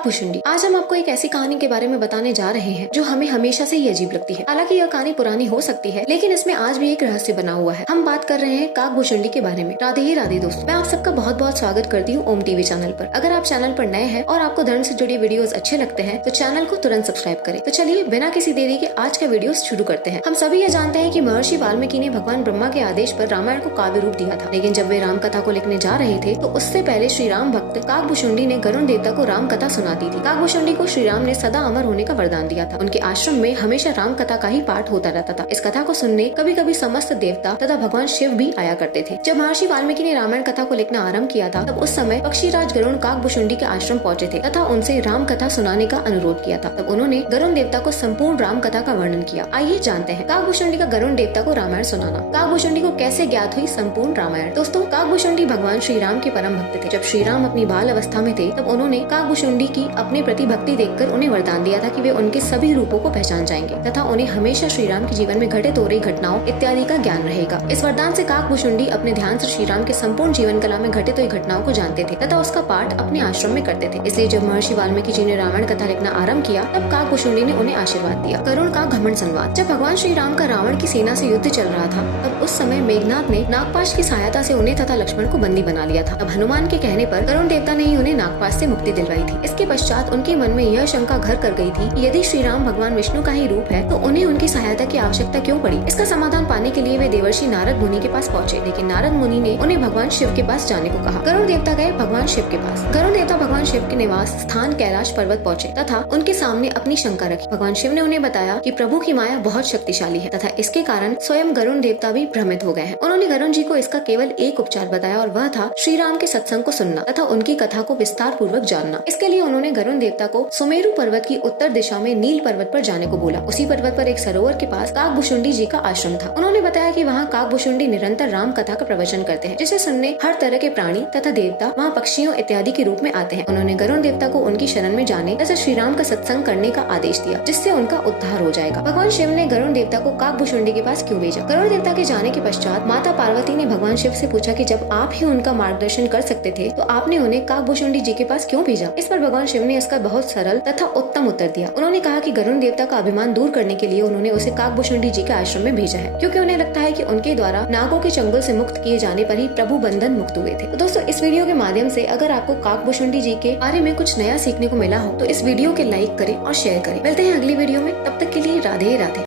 काकभूषुंडी। आज हम आपको एक ऐसी कहानी के बारे में बताने जा रहे हैं जो हमें हमेशा से ही अजीब लगती है। हालांकि यह कहानी पुरानी हो सकती है, लेकिन इसमें आज भी एक रहस्य बना हुआ है। हम बात कर रहे हैं काकभूषुंडी के बारे में। राधे ही राधे दोस्तों, मैं आप सबका बहुत बहुत स्वागत करती हूँ ओम टीवी चैनल पर। अगर आप चैनल पर नए हैं और आपको धर्म से जुड़ी वीडियोस अच्छे लगते हैं तो चैनल को तुरंत सब्सक्राइब करें। तो चलिए बिना किसी देरी के आज का वीडियो शुरू करते हैं। हम सभी यह जानते हैं कि महर्षि वाल्मीकि ने भगवान ब्रह्मा के आदेश पर रामायण को काव्य रूप दिया था, लेकिन जब वे राम कथा को लिखने जा रहे थे तो उससे पहले श्री राम भक्त काकभूषुंडी ने गरुण देवता को राम कथा सुनाती थी। काकभूषुंडी को श्री राम ने सदा अमर होने का वरदान दिया था। उनके आश्रम में हमेशा राम कथा का ही पाठ होता रहता था। इस कथा को सुनने कभी कभी समस्त देवता तथा भगवान शिव भी आया करते थे। जब महर्षि वाल्मीकि ने रामायण कथा को लिखना आरंभ किया था तब उस समय पक्षीराज गरुण काकभूषुंडी के आश्रम पहुंचे थे तथा उनसे राम कथा सुनाने का अनुरोध किया था। तब उन्होंने गरुण देवता को संपूर्ण राम कथा का वर्णन किया। आइए जानते हैं काकभूषुंडी का गरुण देवता को रामायण सुनाना। काकभूषुंडी को कैसे ज्ञात हुई संपूर्ण रामायण। दोस्तों, काकभूषुंडी भगवान श्री राम के परम भक्त थे। जब श्री राम अपनी बाल अवस्था में थे तब उन्होंने काकभूषुंडी की अपने प्रति भक्ति देखकर उन्हें वरदान दिया था कि वे उनके सभी रूपों को पहचान जाएंगे तथा उन्हें हमेशा श्री राम के जीवन में घटित हो रही घटनाओं इत्यादि का ज्ञान रहेगा। इस वरदान से काकभूषुंडी अपने ध्यान से श्री राम के संपूर्ण जीवन कला में घटित हुई घटनाओं को जानते थे तथा उसका पाठ अपने आश्रम में करते थे। इसलिए जब महर्षि वाल्मीकि जी ने रामायण कथा लिखना आरंभ किया तब काकभूषुंडी ने उन्हें आशीर्वाद दिया। गरुण का घमंड संवाद। जब भगवान श्री राम का रावण की सेना से युद्ध चल रहा था तब उस समय मेघनाथ ने नागपाश की सहायता से उन्हें तथा लक्ष्मण को बंदी बना लिया था। अब हनुमान के कहने पर गरुण देवता ने ही उन्हें नागपाश से मुक्ति दिलवाई थी। इसके पश्चात उनके मन में यह शंका घर कर गई थी कि यदि श्री राम भगवान विष्णु का ही रूप है तो उन्हें उनकी सहायता की आवश्यकता क्यों पड़ी। इसका समाधान पाने के लिए वे देवर्षि नारद मुनि के पास पहुँचे, लेकिन नारद मुनि ने उन्हें भगवान शिव के पास जाने को कहा। गरुण देवता गए भगवान शिव के पास। गरुण देवता भगवान शिव के निवास स्थान कैलाश पर्वत पहुँचे तथा उनके सामने अपनी शंका रखी। भगवान शिव ने उन्हें बताया कि प्रभु की माया बहुत शक्तिशाली है तथा इसके कारण स्वयं गरुण देवता भी भ्रमित हो गए हैं। उन्होंने गरुण जी को इसका केवल एक उपचार बताया और वह था श्री राम के सत्संग को सुनना तथा उनकी कथा को विस्तार पूर्वक जानना। इसके लिए उन्होंने गरुण देवता को सुमेरु पर्वत की उत्तर दिशा में नील पर्वत पर जाने को बोला। उसी पर्वत पर एक सरोवर के पास काकभूषुंडी जी का आश्रम था। उन्होंने बताया कि वहाँ काकभूषुंडी निरंतर राम कथा का प्रवचन करते हैं, जिसे सुनने हर तरह के प्राणी तथा देवता वहाँ पक्षियों इत्यादि के रूप में आते हैं। उन्होंने गरुण देवता को उनकी शरण में जाने तथा श्री राम का सत्संग करने का आदेश दिया, जिससे उनका उद्धार हो जाएगा। भगवान शिव ने गरुण देवता को काकभूषुंडी के पास क्यों भेजा। गरुण देवता के जाने के पश्चात माता पार्वती ने भगवान शिव से पूछा कि जब आप ही उनका मार्गदर्शन कर सकते थे तो आपने उन्हें काकभूषुंडी जी के पास क्यों भेजा। इस पर भगवान शिव ने इसका बहुत सरल तथा उत्तम उत्तर दिया। उन्होंने कहा कि गरुण देवता का अभिमान दूर करने के लिए उन्होंने उसे काकभूषुंडी जी के आश्रम में भेजा है, क्योंकि उन्हें लगता है कि उनके द्वारा नागों के चंगुल से मुक्त किए जाने पर ही प्रभु बंधन मुक्त हुए थे। तो दोस्तों, इस वीडियो के माध्यम से अगर आपको काकभूषुंडी जी के बारे में कुछ नया सीखने को मिला हो तो इस वीडियो के लाइक करें और शेयर करें। मिलते हैं अगली वीडियो में, तब तक के लिए राधे राधे।